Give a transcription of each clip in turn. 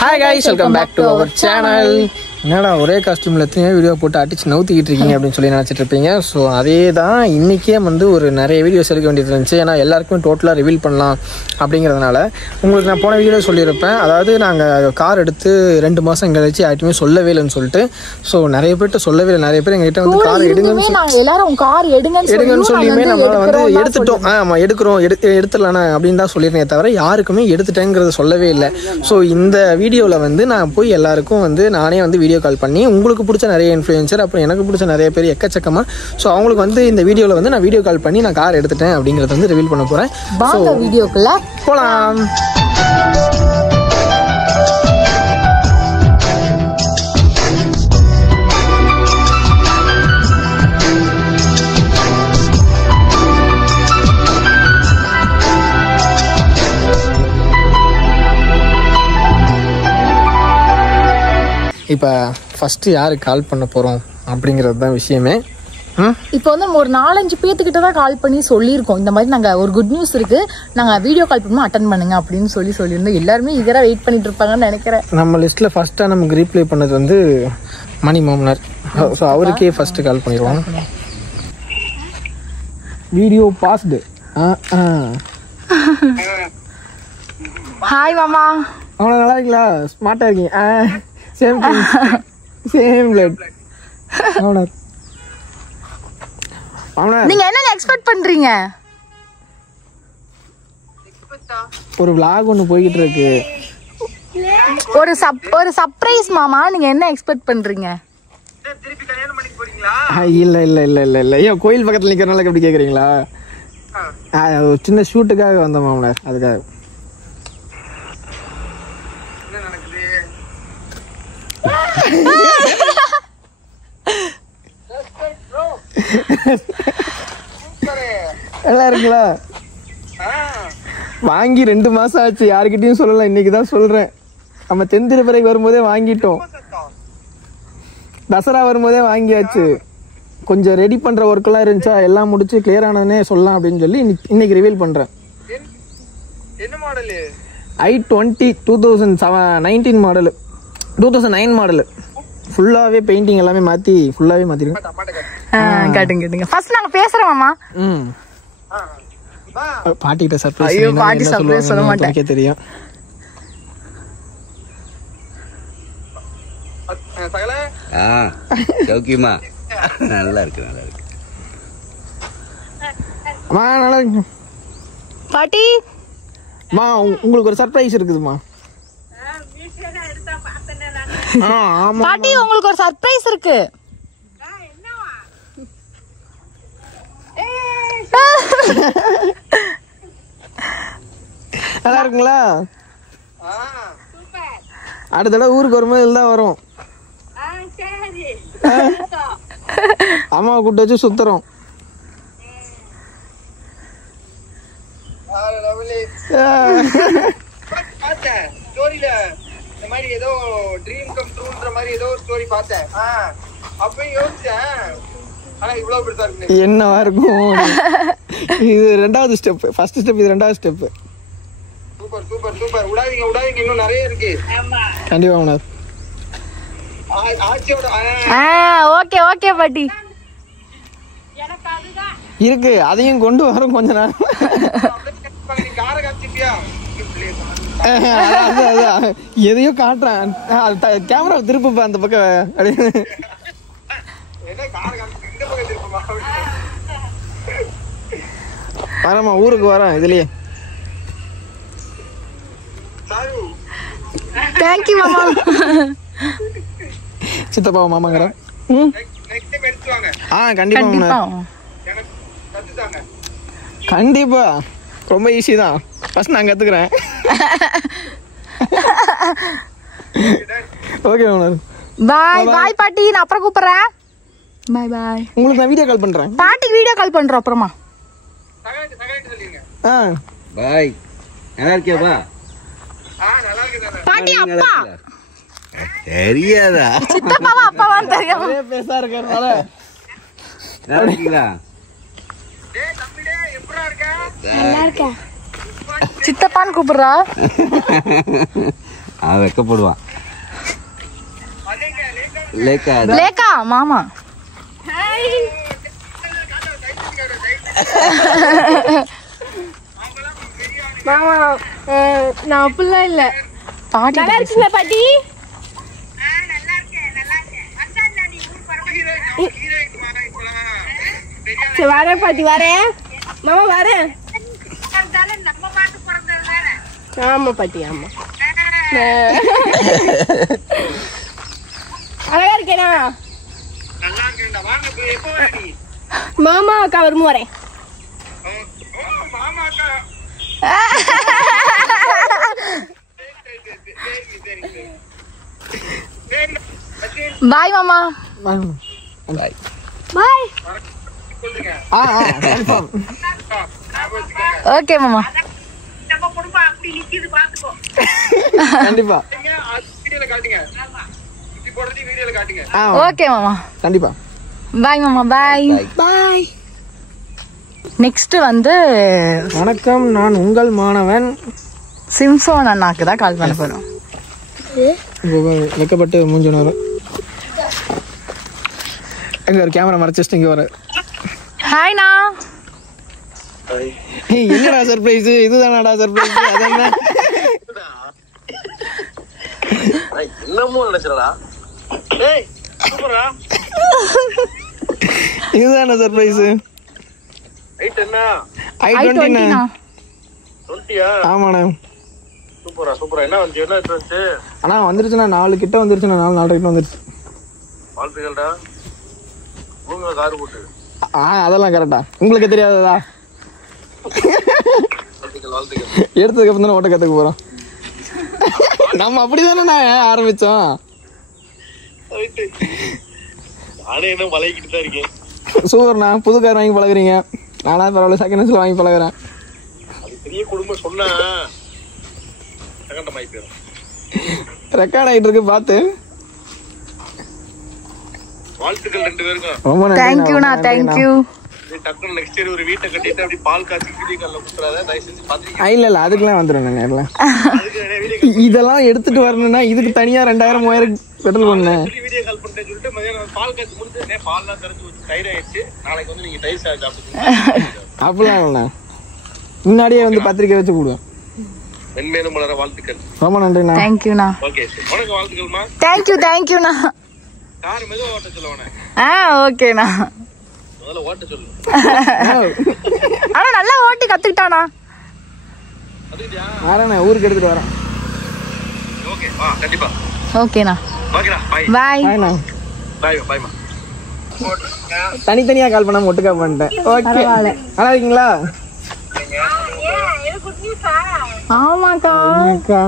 Hi guys, welcome back to our channel. என்னடா ஒரே காஸ்டியூமில் எத்தனையோ வீடியோ போட்டு அடிச்சு நவுத்திக்கிட்டு இருக்கீங்க அப்படின்னு சொல்லி நினச்சிட்டு இருப்பீங்க. ஸோ அதே தான் இன்றைக்கே ஒரு நிறைய வீடியோஸ் எடுக்க வேண்டியது இருந்துச்சு. ஏன்னா எல்லாருக்குமே டோட்டலாக ரிவீல் பண்ணலாம் அப்படிங்கிறதுனால உங்களுக்கு நான் போன வீடியோ சொல்லியிருப்பேன். அதாவது நாங்கள் கார் எடுத்து 2 மாதம் கழிச்சு யார்ட்டுமே சொல்லவே இல்லைன்னு சொல்லிட்டு. ஸோ நிறைய பேர்ட்டு சொல்லவே இல்லை. நிறைய பேர் எங்ககிட்ட கார் எடுங்கன்னு சொல்லியுமே நம்மளால் எடுத்துட்டோம். ஆமாம் எடுத்துடலாண்ணா அப்படின்னு தான் சொல்லியிருந்தேன் தவிர யாருக்குமே எடுத்துட்டேங்கிறத சொல்லவே இல்லை. ஸோ இந்த வீடியோவில் நான் போய் எல்லாருக்கும் நானே வீடியோ கால் பண்ணி உங்களுக்கு பிடிச்ச நிறைய இன்ஃப்ளூயன்சர் அப்புறம் எனக்கு பிடிச்ச நிறைய பேர் எக்கச்சக்கமா ஸோ அவங்களுக்கு இந்த வீடியோவில் நான் வீடியோ கால் பண்ணி நான் கார் எடுத்துட்டேன் அப்படிங்கிறத ரிவீல் பண்ண போகிறேன். ஸோ வீடியோக்குள்ள போகலாம். இப்போ ஃபஸ்ட்டு யாருக்கு கால் பண்ண போகிறோம் அப்படிங்கிறது தான் விஷயமே. இப்போ ஒரு 4-5 பேர்த்துக்கிட்ட தான் கால் பண்ணி சொல்லியிருக்கோம். இந்த மாதிரி நாங்கள் ஒரு குட் நியூஸ் இருக்குது, நாங்கள் வீடியோ கால் பண்ணுவோம் அட்டன் பண்ணுங்க அப்படின்னு சொல்லியிருந்தோம். எல்லாருமே இதெல்லாம் வெயிட் பண்ணிட்டு இருப்பாங்கன்னு நினைக்கிறேன். நம்ம லிஸ்ட்டில் ஃபஸ்ட்டாக நமக்கு ரீப்ளை பண்ணது மணி மாமனார். ஸோ அவருக்கே ஃபஸ்ட்டு கால் பண்ணிடுவோம். Video passed. ஹாய் மாமா. அவ்வளோ நல்லா இருக்கீங்களா? ஸ்மார்ட்டாக இருக்கீங்க. Same blood. நீங்க என்ன எக்ஸ்பெக்ட் பண்றீங்க? ஒரு vlog ஒன்னு போயிட்டு இருக்கு. ஒரு சர்ப்ரைஸ் மாமா. நீங்க என்ன எக்ஸ்பெக்ட் பண்றீங்க? திருப்பி கல்யாணம் பண்ணி போறீங்களா? இல்ல ஐயோ கோயில் பக்கத்துல நிக்கிறனால எப்படி கேக்குறீங்களா? ஒரு சின்ன ஷூட்டுக்காக வந்த மாமனார், அதுக்காக. நல்லா இருக்குங்களா? வாங்கி 2 மாசம் ஆச்சு, யாருக்கிட்டையும் சொல்லல. இன்னைக்குதான் சொல்றேன். நம்ம தென்திருப்பறை வரும்போதே வாங்கிட்டோம், தசரா வரும்போதே வாங்கியாச்சு. கொஞ்சம் ரெடி பண்ற ஒர்க் எல்லாம் இருந்துச்சா, எல்லாம் முடிச்சு கிளியர் ஆனதுனே சொல்லலாம் அப்படின்னு சொல்லி இன்னைக்கு ரிவீல் பண்றேன். என்ன மாடல்? i20 2019 model, 2009 model. ஃபுல்லாவே பெயிண்டிங் எல்லாமே மாத்தி ஃபுல்லாவே மாத்திருக்கேன். கேட்டுங்க. ஃபர்ஸ்ட் நாங்க பேசுறோம் மாமா. பாட்டி கிட்ட சர்ப்ரைஸ். ஐயோ பாட்டி சர்ப்ரைஸ் சொல்ல மாட்டேன், எனக்கே தெரியும். சகல ஓகேமா, நல்லா இருக்கு நல்லா இருக்கு. அம்மா நல்லா இருக்கு பாட்டி. அம்மா உங்களுக்கு ஒரு சர்ப்ரைஸ் இருக்குதுமா. பாட்டி உங்களுக்கு ஒரு சர்ப்ரைஸ் இருக்கு. நல்லா இருக்குங்களா? அடுத்த தடவை ஊருக்கு வரும்போது இதுதான் வரும். அம்மாவை கூப்பிட்டு வச்சு சுத்துறோம். ஸ்டோரியில இந்த மாதிரி ஏதோ ட்ரீம் கம் ட்ரூன்ற மாதிரி ஏதோ ஒரு ஸ்டோரி பார்த்தேன். அப்பயும் யோசிச்சேன், ஆனா இவ்வளவு பெருசா இருக்கு. என்னவா இருக்கும்? இது 2வது ஸ்டெப். ஃபர்ஸ்ட் ஸ்டெப் இது 2வது ஸ்டெப். Super super super. விடாதீங்க இன்னும் நிறைய இருக்கு. கண்டிப்பா உணர். ஆச்சியோட ஓகே ஓகே பாட்டி. இருக்கு, அதையும் கொண்டு வரும் கொஞ்ச நேரம். கார காட்சிப்பியா? எதையோ காட்டுறேன், கேமரா திருப்ப அந்த பக்கம் அப்படின்னு. வரமா ஊருக்கு வரேன் இதுலயே. தேங்க்யூ மாமா. சித்தப்பா மாமாங்கிற. கண்டிப்பா கண்டிப்பா. ரொம்ப ஈஸி தான். ஃபர்ஸ்ட் நான் கத்துக்கிறேன். ஓகே மாமா. பாய் பாய் பாட்டி. நான் அப்புறம் கூப்பிடுறேன். பாய் பாய். உங்களுக்கு நான் வீடியோ கால் பண்றேன். பாட்டிக்கு வீடியோ கால் பண்றோம் அப்புறமா. பாய். நல்லா இருக்கியா பா? நல்லா இருக்கு பாட்டி. அப்பா தெரியாதா? சித்தப்பாவா அப்பாவான்னு தெரியாம பேசா இருக்கறனால. நல்லா இருக்கீங்களா? டேய் தம்பிடே எப்பறா இருக்க? நல்லா இருக்கேன். சித்தப்பான்னு கூப்பிடுறா. அவன் வெக்கப்படுவான். லேக்கா லேக்கா மாமா மாமா நான் அப்படிலாம் இல்ல. பாட்டி நல்லா இருக்குல்ல பாட்டி? சரி வரேன் பாட்டி, வரேன் மாமா, வரேன். ஆமா பாட்டி, ஆமா. அழகா இருக்கேனா மாமா? அக்கா வரும்போது வரேன். பாய் மாமா. பாய். பாய். ஓகே மாமா. கண்டிப்பா. ஓகே மாமா. கண்டிப்பா. பாய் மாமா. பாய் பாய். நெக்ஸ்ட் வந்து வணக்கம், நான் உங்கள் மாணவன் சிம்சோன் அண்ணாக்கு தான் கால் பண்ண போறோம். வைக்கப்பட்டு மூஞ்சி நேரம் எங்க ஒரு கேமரா மறைச்சிட்டு இங்க வர. ஹாய்ண்ணா. என்னடா சர்ப்ரைஸ்? இதுதானடா சர்ப்ரைஸ்? அதானே என்னமோ நினைச்சறடா. ஏய் சூப்பரா. இதுதானே சர்ப்ரைஸ்? ரைட் என்ன? i20 20யா? ஆமாண்ணே. சூப்பரா சூப்பரா. என்ன வந்து என்ன வந்துச்சு? ஆனா வந்துருச்சுண்ணா, 4 கிட்ட வந்துருச்சுண்ணா. 4 கிட்ட வந்துருச்சு. வாழ்த்துக்கள்டா. உங்க கார் போட்டு. அதெல்லாம் கரெக்டா. உங்களுக்கு தெரியாததா? வாழ்த்துக்கள் வாழ்த்துக்கள். எடுத்ததுக்கு அப்புறம் தானே ஓட்ட கத்துக்க போறோம். நம்ம அப்படிதானே நான் ஆரம்பிச்சோம். நானே என்ன பழகிக்கிட்டு தான் இருக்கேன். சூப்பர்ண்ணா. புது கார் வாங்கி பழகுறீங்க. நானா பரவாயில்ல செகண்ட் ஹேண்ட்ஸ்ல வாங்கி பழகுறேன். அது பெரிய குடும்பம் சொன்னா செகண்ட் மைக் பேரும் ரெக்கார்ட் ஆயிட்டு இருக்கு பாத்து. வாழ்த்துக்கள் ரெண்டு பேருக்கும். ரொம்ப நன்றி. தேங்க்யூண்ணா. தேங்க்யூ. டக்குனு நெக்ஸ்ட் இயர் ஒரு வீட்டை கட்டிட்டு அப்படி பால் காய்ச்சி வீடியோ கால்ல குத்துறாத. தயவு செஞ்சு பாத்துருக்கீங்க? இல்ல அதுக்கெல்லாம் வந்துடும் நேரில். இதெல்லாம் எடுத்துட்டு வரணும்னா இதுக்கு தனியா 2000 3000 பெட்ரோல் பண்ணேன். வீடியோ கால் பண்ணிட்டேன்னு சொல்லிட்டு மதியானம் பால் காய்ச்சி முடிஞ்சு பால்லாம் கரைச்சு வச்சு தயிர் ஆயிடுச்சு. நாளைக்கு வந்து நீங்க தயிர் சாப்பிட்டு அப்படிலாம் இல்லைண்ணா, முன்னாடியே வந்து பத்திரிக்கை வச்சு போடுவோம். மென்மேலும் வளர வாழ்த்துக்கள். ரொம்ப நன்றிண்ணா. தேங்க்யூண்ணா. Okay sir. உனக்கு வாழ்த்துக்கள்மா. தேங்க்யூண்ணா. கார் மெதுவா ஓட்ட சொல்லுவானே. ஓகேண்ணா. முதல்ல ஓட்ட சொல்லு. ஆனா நல்லா ஓட்டி கத்துக்கிட்டானா. வரேண்ணா, ஊருக்கு எடுத்துட்டு வரேன். ஓகே வா கண்டிப்பா. ஓகேண்ணா. ஓகேடா பை. பாய். பாய்ண்ணா. பாய் பாய்மா. தனித்தனியா கால் பண்ணாம ஒட்டுக்கா பண்ணிட்டேன். ஓகே, நல்லா இருக்கீங்களா? ஆமாக்கா. அக்கா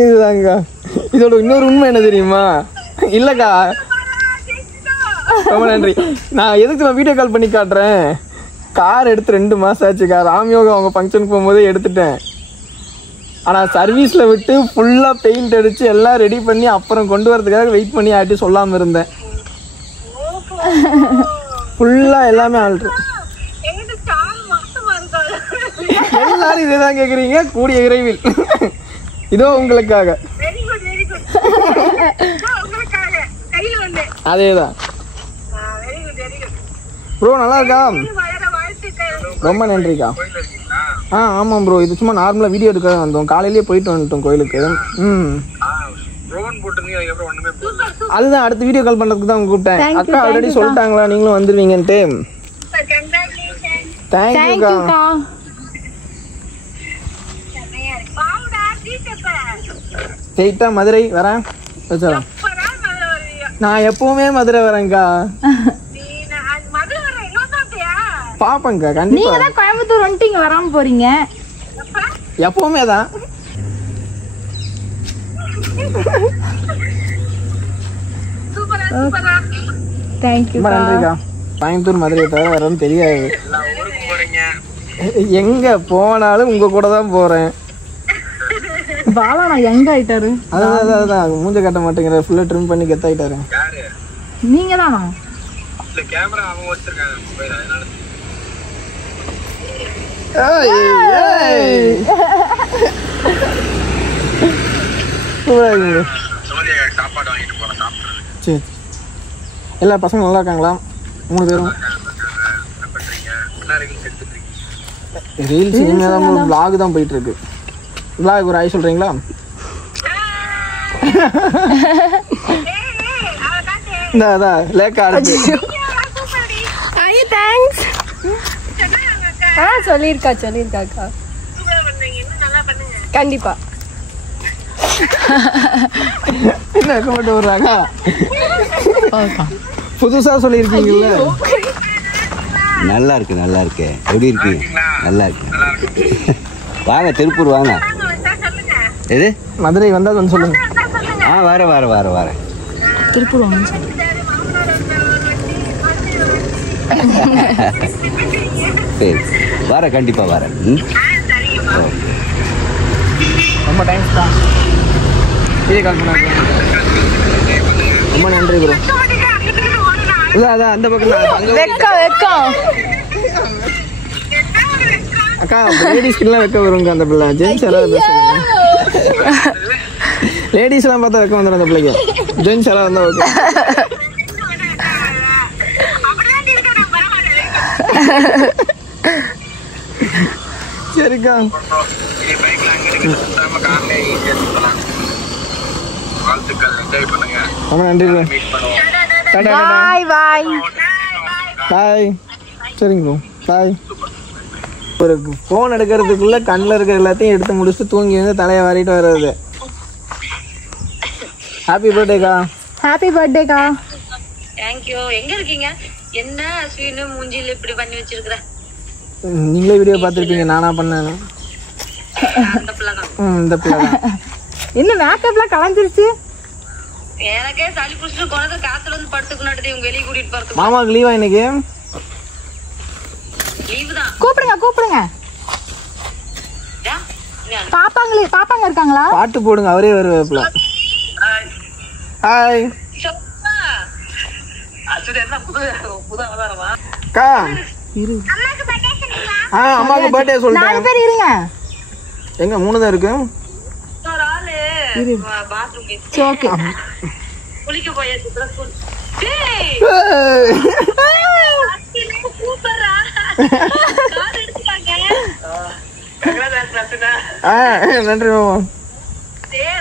இதுதாங்க. இதோட இன்னொரு உண்மை என்ன தெரியுமா? இல்லக்கா ரொம்ப நன்றி. நான் எதுக்கு நான் வீடியோ கால் பண்ணி காட்டுறேன். கார் எடுத்து 2 மாசம் ஆச்சுக்கா. ராம்யோகம் அவங்க ஃபங்க்ஷனுக்கு போகும்போதே எடுத்துட்டேன். ஆனால் சர்வீஸில் விட்டு ஃபுல்லாக பெயிண்ட் அடித்து எல்லாம் ரெடி பண்ணி அப்புறம் கொண்டு வரதுக்காக வெயிட் பண்ணி ஆட்டி சொல்லாமல் இருந்தேன். ஃபுல்லாக எல்லாமே ஆல்ட்ரு. எல்லாரும் இதே தான் கேட்குறீங்க. கூடிய விரைவில் இதோ உங்களுக்காக. அதேதான் ப்ரோ. நல்லா இருக்கா? ரொம்ப நன்றிக்கா. ஆமாம் ப்ரோ. இது சும்மா நார்மலாக வீடியோ எடுக்க வந்தோம். காலையிலேயே போயிட்டு வந்துட்டோம் கோயிலுக்கு. அதுதான் அடுத்த வீடியோ கால் பண்ணுறதுக்கு தான் கூப்பிட்டேன். அக்கா ஆல்ரெடி சொல்லிட்டாங்களா நீங்களும் வந்துடுவீங்கன்ட்டு? தேங்க்யூக்கா. ஸ்ட்ரெயிட்டா மதுரை வரேன். நான் எப்பவுமே மதுரை வரேன்க்கா. பாப்பேங்க்கா கண்டிப்பா. நீங்க தான் கோயம்புத்தூர் வந்துட்டீங்க, வராம போறீங்க. எப்பவுமே தான். தேங்க்யூ. நன்றிக்கா. கோயம்புத்தூர் மதுரையை தவிர வேற ஒன்றும் தெரியாது. எங்க போனாலும் உங்க கூட தான் போறேன். பாலா நான் எங்க ஆயிட்டாரு? அதான் மூஞ்ச கட்ட மாட்டேங்கிற. ஃபுல்லா ட்ரிம் பண்ணி கெத்தாயிட்டாரு. நீங்க தானா? இல்ல கேமரா அவங்க வச்சிருக்காங்க மொபைல் அதனால சாப்பாடு வாங்கிட்டு போறேன் சாப்பிடுறது. சரி, எல்லா பசங்க நல்லா இருக்காங்களா? 3 பேரும் ரீல்ஸ் இனிமேல் தான் vlog தான் போயிட்டு இருக்கு. vlog ஒரு ஆய் சொல்றீங்களா? இந்த லேக்கா அடுத்து ஐ தேங்க்ஸ். சொல்லிருக்காக்கா. கண்டிப்பா. என்ன வெக்கப்பட்டு வர்றாங்க? புதுசா சொல்லியிருக்கீங்கல்ல. நல்லா இருக்கு நல்லா இருக்கு. எப்படி இருக்கு? நல்லா இருக்கு. வாங்க திருப்பூர் வாங்க. எது மதுரை வந்தா வந்து சொல்லுங்க. வர திருப்பூர் வாங்க. சரி வர கண்டிப்பா வரேன். ரொம்ப தேங்க்ஸ் தான். வீடியோ கால் பண்ணாங்க. ரொம்ப நன்றி ப்ரோ. இல்ல அதான் அந்த பக்கம் வெக்கம் அக்கா லேடிஸ்க்குலாம் வெக்க வருங்க அந்த பிள்ளை. ஜென்ஸ் யாராவது பேசுவாங்க. லேடிஸ் எல்லாம் பார்த்தா வெக்க வந்துடும் அந்த பிள்ளைக்கு. ஜென்ஸ் யாராவது வந்தா ஓகே. சரிக்கா ரொம்ப நன்றி பாய் பாய் பாய். சரிங்க ப்ரோ பாய். ஒரு ஃபோன் எடுக்கிறதுக்குள்ள கண்ணில் இருக்கிற எல்லாத்தையும் எடுத்து முடிச்சுட்டு தூங்கி வந்து தலையை வாரிட்டு வர்றது. ஹாப்பி பர்த்டேக்கா. ஹாப்பி பர்த்டேக்கா. தேங்க்யூ. எங்க இருக்கீங்க? என்ன அஸ்வினு மூஞ்சில இப்படி பண்ணி வச்சிருக்கிற? நீங்களே வீடியோ பார்த்துருப்பீங்க. நானா பண்ணேன். அந்த பிள்ளை தான். இந்த பிள்ளை தான். இன்னும் மேக்கப்லாம் கலந்துருச்சு. எனக்கே சளி புடிச்சு குழந்தை காத்துல வந்து படுத்துக்கணும். இவங்க வெளியே கூட்டிட்டு போறதுக்கு மாமாவுக்கு லீவா இன்னைக்கு? லீவு தான். கூப்பிடுங்க. பாப்பாங்க இருக்காங்களா? பாட்டு போடுங்க, அவரே வருவாப்ல. ஹாய் அக்கா. அம்மாவுக்கு பர்த்டே சொல்லிட்டேன். 4 பேர் இருங்க. எங்க 3 தான் இருக்கு. ஒரு ஆளு பாத்ரூம் ஓகே. குளிக்க போயாச்சு. நன்றி மாமா.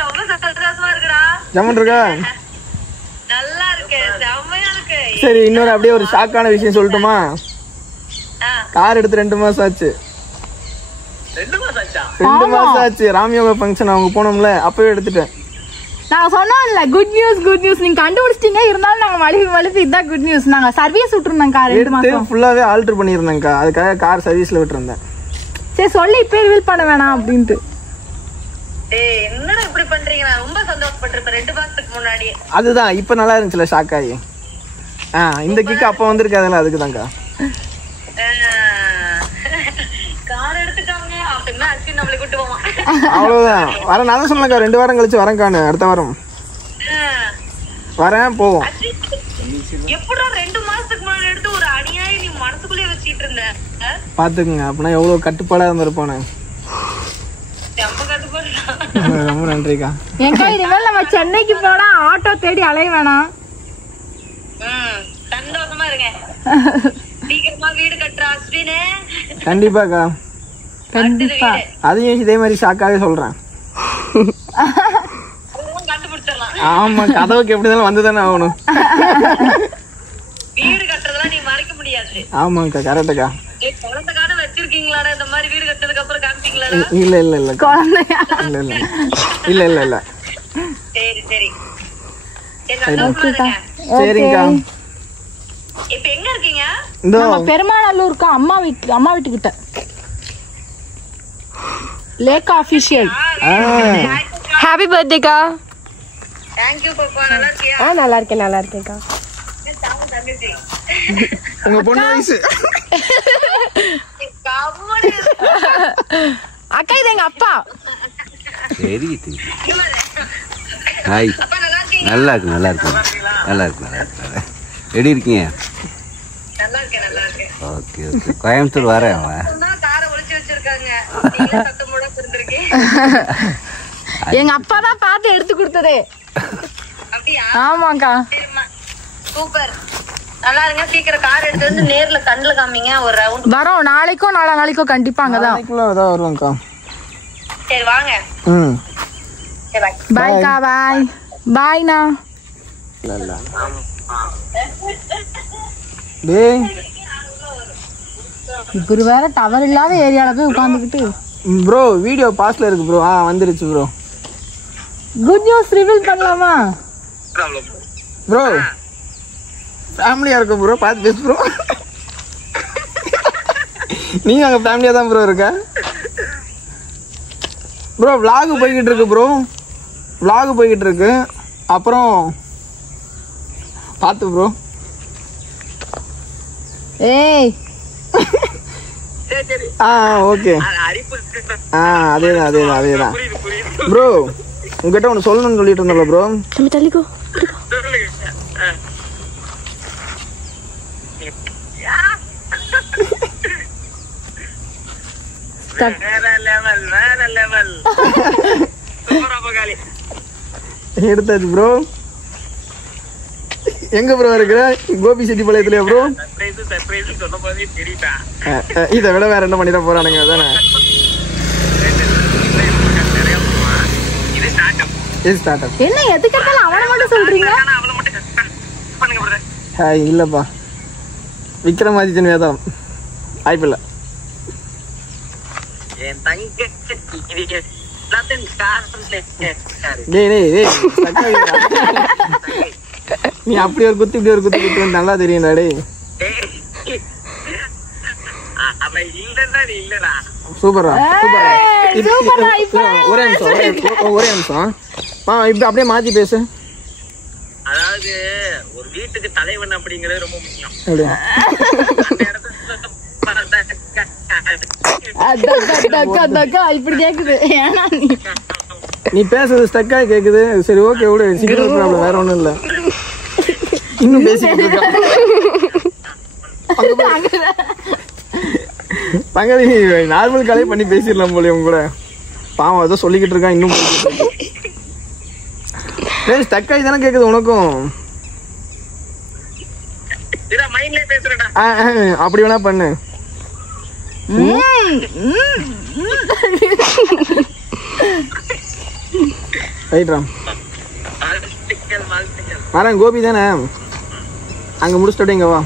ரொம்ப சந்தோஷமா இருக்குடா. ஜம்மன் இருக்கா? நல்லா இருக்கு. செம்மையா இருக்கு. சரி, இன்னொரு அப்படியே ஒரு ஷாக்கான விஷயம் சொல்லட்டுமா? கார் எடுத்து 2 மாசம் ஆச்சு. 2 மாசம் ஆச்சு. ராம்யோகா ஃபங்க்ஷன் அவங்க போனோம்ல, அப்பவே எடுத்துட்டேன். நான் சொன்னோம்ல குட் நியூஸ் நீங்க கண்டுபிடிச்சிட்டீங்க. இருந்தாலும் நாங்க மழுப்பி இதான் குட் நியூஸ். நாங்க சர்வீஸ் விட்டுருந்தோம் கார் 2 மாசம். ஃபுல்லாவே ஆல்டர் பண்ணிருந்தேன்க்கா. அதுக்காக கார் சர்வீஸ்ல விட்டுருந்தேன். சரி சொல்லி இப்ப ரிவீல் பண்ண வேணாம் அப்படின்ட்டு. என்னடா இப்படி பண்றீங்க? நான் ரொம்ப சந்தோஷப்பட்டிருப்பேன் 2 மாசத்துக்கு முன்னாடி. அதுதான் இப்ப நல்லா இருந்துச்சுல ஷாக் ஆகி. இந்த கிக்கு அப்ப வந்திருக்காதுல்ல, அதுக்குதான்க்கா. கார் எடுத்துட்டாங்க அப்படின்னா அஸ்வின் நம்மளை கூட்டு போவான். அவ்வளவுதான். வர நான் தான் சொன்னேன்க்கா 2 வாரம் கழிச்சு வரேன்க்கானு. அடுத்த வாரம் வரேன் போவோம். எப்படா 2 மாசத்துக்கு முன்னாடி எடுத்து ஒரு அநியாய நீ மனசுக்குள்ளே வச்சிட்டு இருந்த? பாத்துக்குங்க. அப்படின்னா எவ்வளவு கட்டுப்பாடா இருந்திருப்பானு. ரொம்ப நன்றிக்கா. எங்க இனிமேல் நம்ம சென்னைக்கு போனா ஆட்டோ தேடி அலைய வேணாம். சந்தோஷமா இருங்க. சீக்கிரமா வீடு கட்டுற அஸ்வினே. கண்டிப்பாக்கா. கண்டிப்பா. அதையும் இதே மாதிரி ஷாக்காவே சொல்றேன். கண்டுபிடிச்சிடலாம். ஆமா, கதவுக்கு எப்படி இருந்தாலும் வந்துதானே ஆகணும். வீடு கட்டுறதெல்லாம் நீ மறைக்க முடியாது. ஆமாக்கா, கரெக்டுக்கா. குழந்தை கார்டு வச்சிருக்கீங்களாடா? இந்த மாதிரி வீடு கட்டினதுக்கு அப்புறம் காமிப்பீங்களா? இல்ல குழந்தையா? இல்ல. சரி சரி சந்தோஷமா இருங்க. சரிங்கக்கா. இப்ப எங்க இருக்கீங்க? நம்ம பெருமாநல்லூர்க்கு அம்மா வீட்டுக்கிட்ட. லேக்கா ஆபீஷியல். ஹாப்பி பர்த்டேக்கா. தேங்க் யூ பாப்பா. நல்லா இருக்கியா? நல்லா இருக்கேன்க்கா. உங்க பொண்ணு வயசு. அக்கா இது எங்க அப்பா. சரி ஹாய். நல்லா இருக்கு. எப்படி இருக்கீங்க? ஓகே ஓகே கோயம்புத்தூர் வரேன் அவன் காரை ஒளிச்சு வச்சிருக்காங்க நீங்களே சத்தம் போட இருந்திருக்கேன் எங்க அப்பா தான் பார்த்து எடுத்து கொடுத்ததே. அப்படியா? ஆமாக்கா. சூப்பர், நல்லா இருங்க. சீக்கிரம் கார் எடுத்து வந்து நேர்ல கண்ணுல காமிங்க. ஒரு ரவுண்ட் வரோம், நாளைக்கோ நாளைக்கோ கண்டிப்பா அங்கதான் வருவாங்கக்கா. சரி வாங்க. சரி பாய். பாய்க்கா. பாய் பாய்ண்ணா. இப்படி வேற டவர் இல்லாத ஏரியால போய் உட்காந்துக்கிட்டு. ப்ரோ வீடியோ பாஸ்ல இருக்கு ப்ரோ. வந்துருச்சு ப்ரோ. குட் நியூஸ் ரிவீல் பண்ணலாமா ப்ரோ? ஃபேமிலியா இருக்க ப்ரோ, பார்த்து பேசு ப்ரோ. நீங்க அங்க ஃபேமிலியா தான் ப்ரோ இருக்க ப்ரோ. vlog போய்கிட்டு இருக்கு ப்ரோ, vlog போய்கிட்டு இருக்கு. அப்புறம் பார்த்து ப்ரோ. ஏய் ஓகே. அதேதான் ப்ரோ. உங்ககிட்ட ஒன்று சொல்லணும்னு சொல்லிட்டு இருந்தோம்ல ப்ரோ. தள்ளிக்கோ. எடுத்தாச்சு ப்ரோ. எங்க ப்ரோ இருக்கிற? கோபி செட்டிப்பாளையத்துலயா ப்ரோ? இதை விட வேற என்ன பண்ணிட போறானுங்க தானே. என்ன எதுக்கெடுத்தாலும் அவனை மட்டும் சொல்றீங்க? இல்லப்பா, விக்ரமாதித்யன் வேதம் வாய்ப்பில்லை. நீ அப்படி ஒரு குத்து இப்படி ஒரு குத்து குத்து நல்லா தெரியும். சூப்பரா சூப்பரா. ஒரே நிமிஷம் இப்படி அப்படியே மாத்தி பேசு. அதாவது ஒரு வீட்டுக்கு தலைவன் அப்படிங்கறது ரொம்ப முக்கியம். இப்படி கேக்குது. நீ பேசுறது ஸ்டக்கா கேக்குது. சரி ஓகே விடு, சிக்னல் ப்ராப்ளம், வேற ஒண்ணும் இல்ல. இன்னும் பேசிட்டு இருக்கா பங்கதி. நார்மல் காலே பண்ணி பேசிடலாம் போல உங்க கூட. பாவம் ஏதோ சொல்லிக்கிட்டு இருக்கான். இன்னும் ஸ்டக்காய் தானே கேக்குது உனக்கும். அப்படி வேணா பண்ணு. வரேன். கோபி தானே? அங்க முடிச்சுட்டு இங்க வா.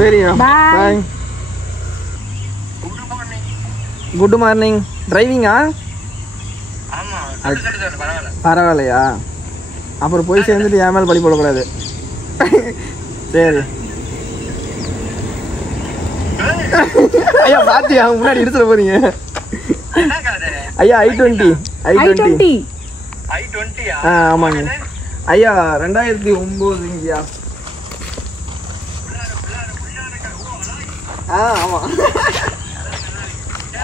சரியா? பாய். Good morning. டிரைவிங்கா? பரவாயில்லையா? அப்புறம் போய் சேர்ந்துட்டு என் மேல பழி போடக்கூடாது. சரி ஐயா, பாத்தியா முன்னாடி இடிச்சிட போறீங்க ஐயா. i20. ஆமாங்க ஐயா. 2009 ஆமா.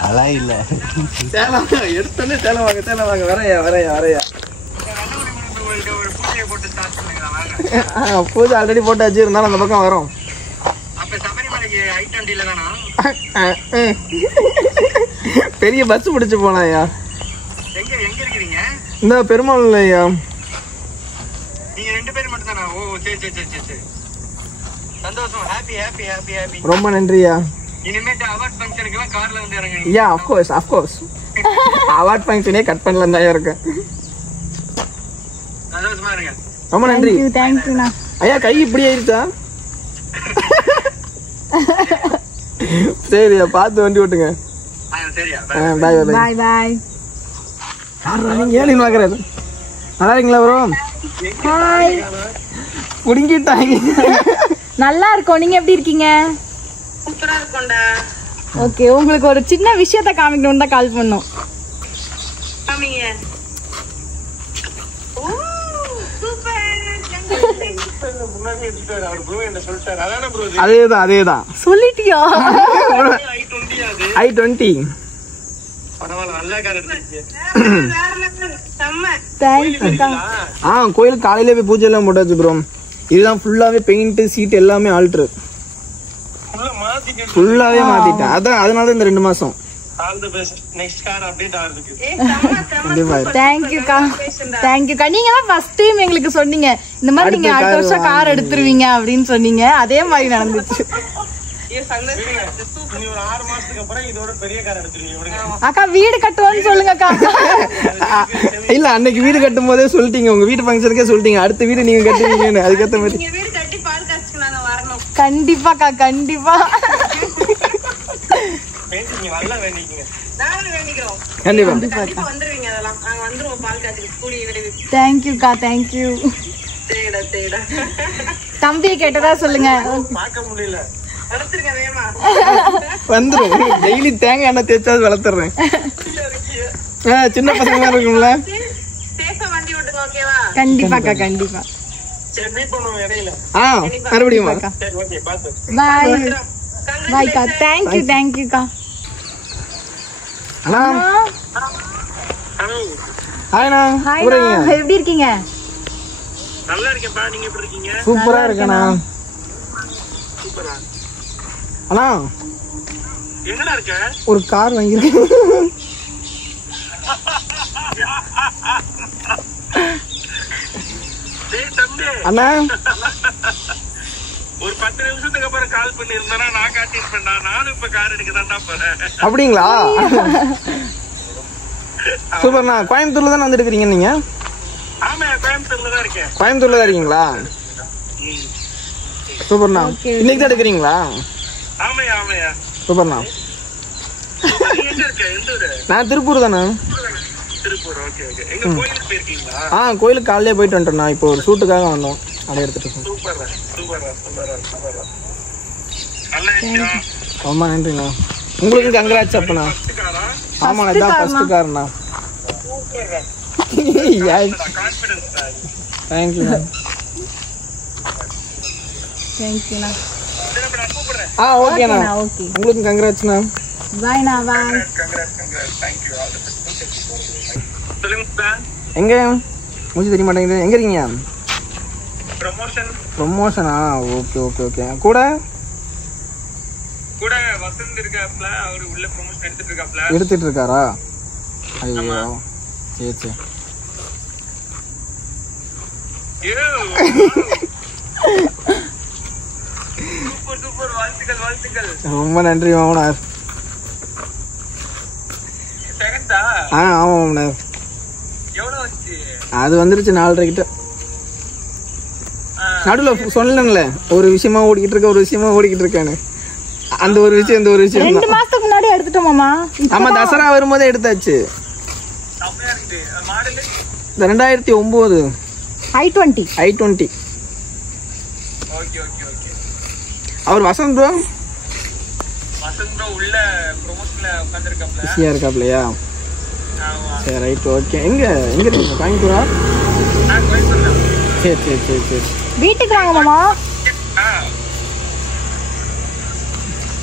அதெல்லாம் இல்ல. சேலம் எடுத்தோன்னே சேலம் வாங்க. வரையா. பூஜை ஆல்ரெடி போட்டாச்சு, இருந்தாலும் அந்த பக்கம் வரும். பெரிய பஸ் பிடிச்சு போனாயா? இந்த பெருமாள் ஐயா. ரொம்ப நன்றியா. யா ஆஃப் கோர்ஸ் அவார்ட் ஃபங்க்ஷனே கட் பண்ணலாம் தான் இருக்கேன். ரொம்ப நன்றி. தேங்க்யூண்ணா. ஐயா கை இப்படி ஆயிருச்சா? சரியா, பார்த்து வண்டி ஓட்டுங்க. பாய் பாய். நீங்க ஏன் பாக்குறது? நல்லா இருக்கீங்களா ப்ரோ? ஹாய். புடிங்கிட்டாங்க. நல்லா இருக்கோம். நீங்க எப்படி இருக்கீங்க? சூப்பரா இருக்கும்டா. ஓகே, உங்களுக்கு ஒரு சின்ன விஷயத்த காமிக்கணும்னு தான் கால் பண்ணோம். காமிங்க. ஓ சூப்பர். அதேதான் சொல்லிட்டியா? i20. தேங்க்யூ. கோயில் காலையில போய் பூஜை எல்லாம் போட்டாச்சு ப்ரோ. இதுதான் ஃபுல்லாவே பெயிண்ட் சீட் எல்லாமே ஆல்ட்ரு ஃபுல்லாவே மாத்திட்டேன். அதான் அதனால இந்த 2 மாசம். தேங்க்யூக்கா தேங்க்யூக்கா. நீங்க தான் ஃபர்ஸ்ட் டைம் எங்களுக்கு சொன்னீங்க இந்த மாதிரி நீங்க அடுத்த வருஷம் கார் எடுத்துருவீங்க அப்படின்னு சொன்னீங்க. அதே மாதிரி நடந்துச்சு. அக்கா வீடு கட்டுவோன்னு சொல்லுங்க அக்கா. இல்ல அன்னைக்கு வீடு கட்டும் போதே சொல்லிட்டீங்க, உங்க வீட்டு ஃபங்க்ஷனுக்கே சொல்லிட்டீங்க அடுத்த வீடு நீங்க கட்டுவீங்கன்னு. அதுக்கேற்ற மாதிரி கண்டிப்பாக்கா கண்டிப்பா. தேங்க்யூக்கா தேங்க்யூ. தம்பியை கேட்டதா சொல்லுங்க. வந்துரும் டெய்லி தேங்காய் எண்ணெய் தேய்ச்சாவது வளர்த்துறேன். சின்ன பசங்க இருக்கும்ல. கண்டிப்பாக்கா கண்டிப்பா. மறுபடியும் பாய் பாய்க்கா. தேங்க்யூ தேங்க்யூக்கா. அண்ணா ஹாய்ண்ணா, எப்படி இருக்கீங்க? நல்லா இருக்கேன்ப்பா, நீங்க எப்படி இருக்கீங்க? சூப்பரா இருக்கேண்ணா. அண்ணா எங்கடா இருக்க? ஒரு கார் வாங்கிருக்கேன். அண்ணா ஒரு 10 நிமிஷத்துக்கு அப்புறம் கால் பண்ணி இருந்தா நான் காட்டியிருப்பேன்டா. நானும் இப்ப கார் எடுக்க தான்டா போறேன். அப்படிங்களா? சூப்பர்ண்ணா. கோயம்புத்தூர்ல தானே வந்துருக்கீங்க நீங்க? ஆமா, கோயம்புத்தூர்ல தான் இருக்கேன். கோயம்புத்தூர்ல தான் இருக்கீங்களா? சூப்பர்ண்ணா. இன்னைக்கு தான் எடுக்கிறீங்களா? ஆமையா ஆமையா. சூப்பர்ண்ணா. எங்க இருக்க? எந்த ஊரு? நான் திருப்பூர் தானே. திருப்பூர். Okay okay. எங்க கோயிலுக்கு போயிருக்கீங்களா? கோயிலுக்கு காலையிலே போயிட்டு வந்துட்டோம்ண்ணா. இப்போ ஒரு ஷூட்டுக்காக வந்தோம், அப்படியே எடுத்துட்டு இருக்கோம். Super super super super. நல்ல விஷயம். ரொம்ப நன்றிண்ணா. உங்களுக்கு கங்க்ராட்ஸ் அப்பண்ணா. ஆமாண்ணா, இதான் ஃபர்ஸ்ட் கார்ண்ணா. தேங்க்யூண்ணா. தேங்க்யூண்ணா. ஓகேண்ணா. உங்களுக்கு கங்க்ராட்ஸ்ண்ணா. பாய்ண்ணா. பாய். எங்க மூஞ்சி தெரிய மாட்டேங்குது. எங்க இருக்கீங்க? ப்ரமோஷனா? Okay okay okay. கூட வசந்த் இருக்காப்ல, அவரு உள்ள ப்ரமோஷன் எடுத்துட்டு இருக்காரா? ஐயோ சரி சரி. ரொம்ப நன்றி மாமனார். ஆமா மாமனார். அது வந்துருச்சு 4:30 கிட்ட. நடுவில் சொல்லல ஒரு விஷயமா ஓடிக்கிட்டு இருக்கேன்னு. அந்த ஒரு விஷயம் இந்த ஒரு விஷயம் 2 மாசத்துக்கு முன்னாடி எடுத்துட்டோமாமா. ஆமா, தசரா வரும்போதே எடுத்தாச்சு. 2009 i20. அவர் வசந்த் ப்ரோ உள்ள ப்ரமோஷன்ல உட்கார்ந்திருக்காப்ல. பிஸியா இருக்காப்லையா? சரி ரைட் ஓகே. எங்க இருக்கீங்க? கோயம்புத்தூரா? சரி சரி சரி சரி. வீட்டுக்கு வாங்க மாமா.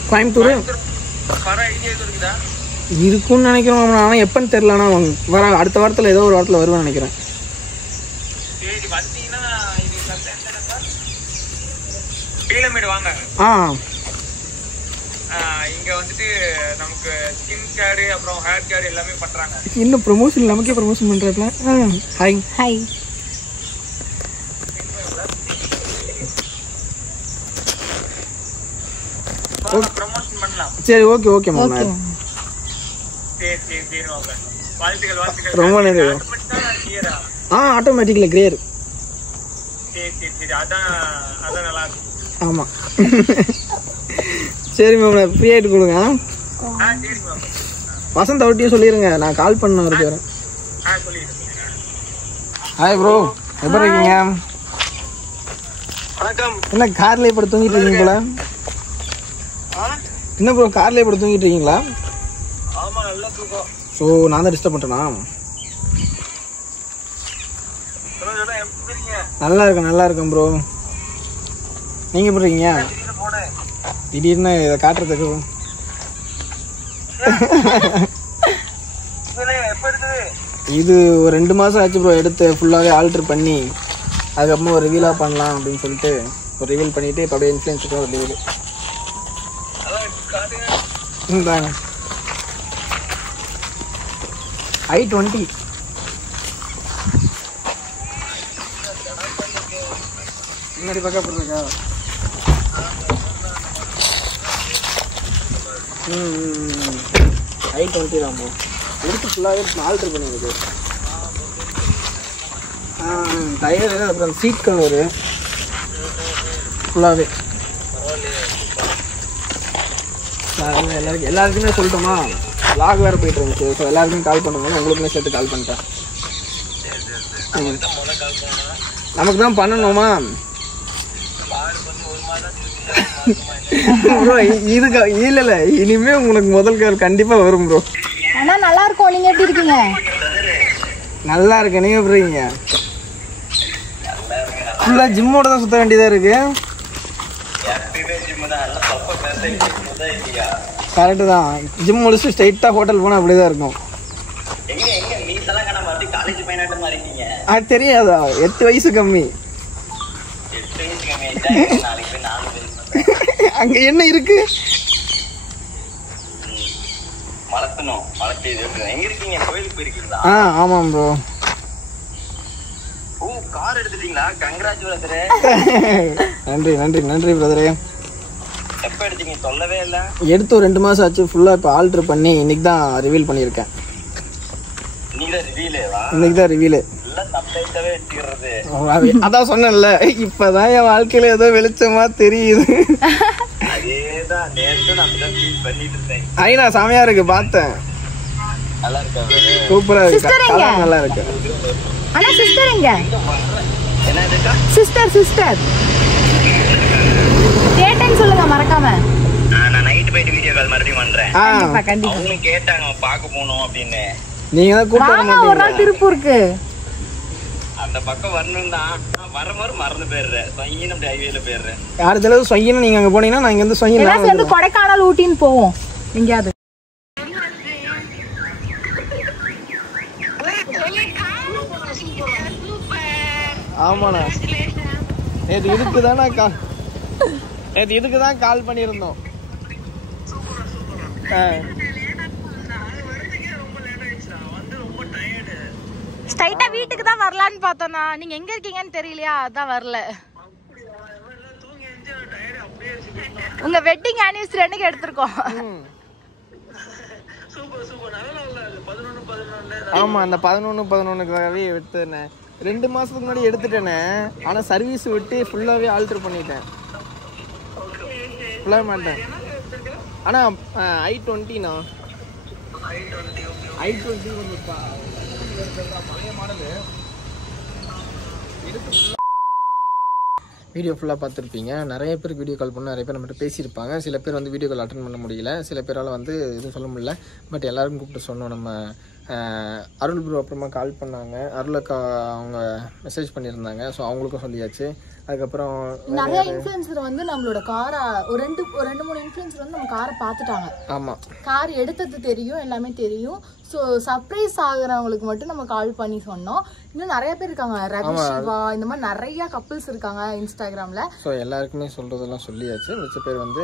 கோயம்புத்தூர் இருக்கும்னு நினைக்கிறோம். ஆனால் எப்பன்னு தெரியல. ஆனால் வர அடுத்த வாரத்தில் ஏதோ ஒரு வாரத்தில் வருவேன்னு நினைக்கிறேன். இங்க வந்துட்டு நமக்கு ஸ்கின் கேர் அப்புறம் ஹேர் கேர் எல்லாமே பண்றாங்க. இன்னும் ப்ரமோஷன் நமக்கே ப்ரமோஷன் பண்றாப்ல. Hi hi. ப்ரமோஷன் பண்ணலாம். சரி ஓகே ஓகே மாமா. சரி சரி சரி ஓகே. வாழ்த்துக்கள். ரொம்ப நன்றி. ஆட்டோமேட்டிக்ல கிரேர். சரி சரி சரி. அதான் நல்லா இருக்கு. ஆமா சரி மேம், ஃப்ரீ ஆயிட்டு கொடுங்க. சரி மேம். வசந்த் அவர்கிட்டயும் சொல்லிடுங்க, நான் கால் பண்ண வரேன். ஹாய் ப்ரோ, எப்படி இருக்கீங்க? வணக்கம். என்ன கார்லயே படுத்து தூங்கிட்டு இருக்கீங்க போல? என்ன ப்ரோ கார்லயே படுத்து தூங்கிட்டு இருக்கீங்களா? ஆமா, நல்லா தூக்கம். ஸோ நான் தான் டிஸ்டர்ப் பண்ணிட்டேனா? நல்லா இருக்கேன் ப்ரோ. நீங்க எப்படி இருக்கீங்க? திடீர்னு இதை காட்டுறதுக்கு இது ஒரு 2 மாசம் ஆச்சு ப்ரோ. எடுத்து ஃபுல்லாவே ஆல்டர் பண்ணி அதுக்கப்புறமா ஒரு ரிவீலாக பண்ணலாம் அப்படின்னு சொல்லிட்டு ஒரு ரிவீல் பண்ணிவிட்டு இப்போ அப்படியே இன்ஃப்ளூயன்ஸுக்கு ஒரு ரிவீல் தாங்க i20 முன்னாடி பக்கம் போட்டுருக்கா i20 தான் ப்ரோ எடுத்து ஃபுல்லாகவே ஆல்ட்ரு பண்ணியிருக்கு டயரு அப்புறம் சீட் கவரு ஃபுல்லாகவே எல்லாருக்குமே சொல்லிட்டோமா லாக் வேறு போயிட்டு இருந்துச்சு ஸோ எல்லாருக்குமே கால் பண்ணும்போது உங்களுக்குமே சேர்த்து கால் பண்ணிட்டேன் நமக்கு தான் பண்ணணுமா ப்ரோ இதுக்கு இல்லை இனிமே உங்களுக்கு முதல் கால் கண்டிப்பாக வரும் ப்ரோ ஆனா நல்லா இருக்கும். நீங்க எப்படி இருக்கீங்க? நல்லா இருக்கு. நீங்க எப்படி இருக்கீங்க? ஃபுல்லா ஜிம்மோட தான் சுத்த வேண்டியதா இருக்கு. கரெக்டு தான். ஜிம் முடிச்சு ஸ்ட்ரைட்டா ஹோட்டல் போனா அப்படிதான் இருக்கும். அது தெரியாதா? 8 வயசு கம்மி. அங்க என்ன இருக்கு? ஆமாம் ப்ரோ. நன்றி நன்றி நன்றி பிரதரே. எடுத்து ஒரு 2 மாசம் ஆச்சு. ஃபுல்லா இப்ப ஆல்டர் பண்ணி இன்னைக்கு தான் ரிவீல் பண்ணிருக்கேன். இன்னைக்கு தான் ரிவீல். அதான் சொன்னேன்ல, இப்பதான் என் வாழ்க்கையில ஏதோ வெளிச்சமா தெரியுது. ஐயா செமையா இருக்கு, பார்த்தேன். சூப்பரா இருக்கு, நல்லா இருக்கு. அண்ணா சிஸ்டர் எங்க? சிஸ்டர் சிஸ்டர் கேட்டேன்னு சொல்லுங்க மறக்காம. நான் நைட் போயிட்டு வீடியோ கால் மறுபடியும் பண்றேன். கண்டிப்பா கண்டிப்பா. அவங்க கேட்டாங்க பார்க்க போணும் அப்படின்னு. நீங்க தான் கூப்பிட மாட்டீங்க. ஒரு நாள் திருப்பூருக்கு அந்த பக்கம் வரணும் தான். வரமாறு மறந்து போயிடுறேன். சொங்கின்னு அப்படி ஹைவேல போயிடுறேன். யாரு தெளிவு சொங்கின்னு நீங்க அங்க போனீங்கன்னா நான் இங்க வந்து சொங்கின்னு சேர்ந்து கொடைக்கானல் ஊட்டின்னு போவோம். எங்கேயாவது ஆமாண்ணா. நேற்று இதுக்கு தான் கால் பண்ணியிருந்தோம். ஸ்ட்ரைட்டா வீட்டுக்கு தான் வரலான்னு பார்த்தோம்னா நீங்க எங்க இருக்கீங்கன்னு தெரியலையா, அதான் வரல. உங்க வெட்டிங் ஆனிவர்சரி அன்னைக்கு எடுத்திருக்கோம். ஆமா, அந்த 11/11க்காகவே எடுத்தேன். 2 மாசத்துக்கு முன்னாடி எடுத்துட்டேனே. ஆனா சர்வீஸ் விட்டு ஃபுல்லாவே ஆல்டர் பண்ணிட்டேன். ஃபுல்லாக மாட்டேன். ஆனா i20ண்ணா. i20 பழைய மாடலு. வீடியோ ஃபுல்லாக பார்த்துருப்பீங்க. நிறைய பேருக்கு வீடியோ கால் பண்ண நிறைய பேர் நம்மகிட்ட பேசியிருப்பாங்க. சில பேர் வந்து வீடியோ கால் அட்டன் பண்ண முடியல. சில பேரால் வந்து எதுவும் சொல்ல முடியல. பட் எல்லாருக்கும் கூப்பிட்டு சொன்னோம். நம்ம அருள் ப்ரோ அப்புறமா கால் பண்ணாங்க. அருளுக்கு அவங்க மெசேஜ் பண்ணியிருந்தாங்க. ஸோ அவங்களுக்கும் சொல்லியாச்சு. அதுக்கப்புறம் நிறைய இன்ஃப்ளூயன்சர் வந்து நம்மளோட காரை ஒரு ரெண்டு 3 இன்ஃப்ளூயன்சர் வந்து நம்ம காரை பார்த்துட்டாங்க. ஆமாம், கார் எடுத்தது தெரியும், எல்லாமே தெரியும். ஸோ சர்ப்ரைஸ் ஆகுறவங்களுக்கு மட்டும் நம்ம கால் பண்ணி சொன்னோம். இன்னும் நிறைய பேர் இருக்காங்க, ரவி சிவா, இந்த மாதிரி நிறைய கப்பிள்ஸ் இருக்காங்க இன்ஸ்டாகிராமில். ஸோ எல்லாருக்குமே சொல்கிறதெல்லாம் சொல்லியாச்சு. மிச்ச பேர் வந்து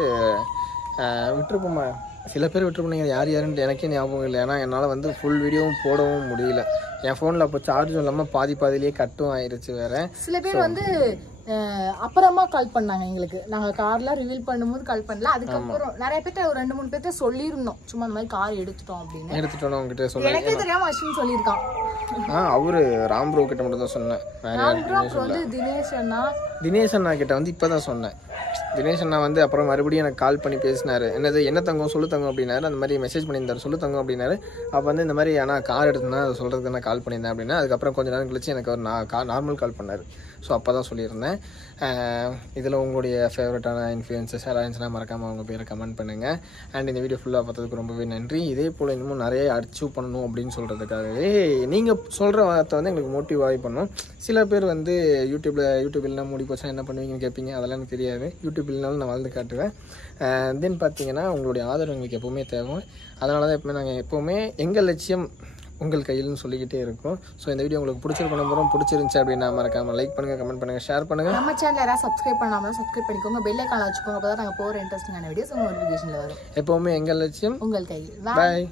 விட்டுருப்போமா, சில பேர் விட்டுருப்போம். யார் யாருன்னு எனக்கே ஞாபகம் இல்லை. ஏன்னா என்னால் வந்து ஃபுல் வீடியோவும் போடவும் முடியல. என் ஃபோனில் அப்போ சார்ஜும் இல்லாமல் பாதியிலேயே கட்டும் ஆயிடுச்சு. வேறு சில பேர் வந்து அப்புறமா கால் பண்ணாங்க எங்களுக்கு. நாங்கள் கார்லாம் ரிவீல் பண்ணும்போது கால் பண்ணல. அதுக்கப்புறம் நிறைய பேர்ட்ட ஒரு 2-3 பேர்ட்ட சொல்லியிருந்தோம், சும்மா அந்த மாதிரி கார் எடுத்துட்டோம் அப்படின்னு. எடுத்துட்டோம் உங்ககிட்ட சொல்ல. எனக்கே தெரியாம அஸ்வின் சொல்லியிருக்கான். அவரு ராம் ப்ரோ கிட்ட மட்டும் தான் சொன்னேன். தினேஷ் அண்ணா கிட்ட வந்து இப்பதான் சொன்னேன். தினேஷ் அண்ணா வந்து அப்புறம் மறுபடியும் எனக்கு கால் பண்ணி பேசினாரு. என்ன தங்கம் சொல்லு தங்கம் அப்படின்னாரு. அந்த மாதிரி மெசேஜ் பண்ணியிருந்தாரு, சொல்லு தங்கம் அப்படின்னாரு. அப்போ வந்து இந்த மாதிரி ஆனால் கார் எடுத்துனா அதை சொல்கிறதுக்கு நான் கால் பண்ணியிருந்தேன் அப்படின்னா. அதுக்கப்புறம் கொஞ்சம் நேரம் கழிச்சு எனக்கு ஒரு நார்மல் கால் பண்ணார். ஸோ அப்போ தான் சொல்லியிருந்தேன். இதில் உங்களுடைய ஃபேவரட்டான இன்ஃப்ளூயன்சஸ் யாராக இருந்துச்சுன்னா மறக்காமல் அவங்க பேரை கமெண்ட் பண்ணுங்கள். அண்ட் இந்த வீடியோ ஃபுல்லாக பார்த்ததுக்கு ரொம்பவே நன்றி. இதே போல் இன்னமும் நிறைய அச்சீவ் பண்ணணும் அப்படின்னு சொல்கிறதுக்காகவே நீங்கள் சொல்கிற வார்த்தை வந்து எங்களுக்கு மோட்டிவ் ஆகி பண்ணணும். சில பேர் வந்து யூடியூப் இல்லைனா மூடி போச்சா என்ன பண்ணுவீங்கன்னு கேட்பீங்க. அதெல்லாம் எனக்கு தெரியாது. யூடியூப் இல்லைனாலும் நான் வாழ்ந்து காட்டுவேன். தென் பார்த்தீங்கன்னா உங்களுடைய ஆதரவு எங்களுக்கு எப்போவுமே தேவை. அதனால தான் எப்பவுமே நாங்கள் எப்போவுமே எங்கள் லட்சியம் உங்கள் கையில்னு சொல்லிக்கிட்டே இருக்கும். ஸோ இந்த வீடியோ உங்களுக்கு பிடிச்சிருக்க நம்பரும் பிடிச்சிருந்துச்சு அப்படின்னா மறக்காமல் லைக் பண்ணுங்கள், கமெண்ட் பண்ணுங்கள், ஷேர் பண்ணுங்கள். நம்ம சேனல் யாராவது சப்ஸ்கிரைப் பண்ணாமல் சப்ஸ்கிரைப் பண்ணிக்கோங்க, பெல் ஐக்கான வச்சுக்கோங்க. அப்போ தான் நாங்கள் போகிற இன்ட்ரெஸ்டிங்கான வீடியோஸ் உங்கள் நோட்டிஃபிகேஷனில் வரும். எப்போவுமே எங்கள் லட்சியம் உங்கள் கையில். பாய்.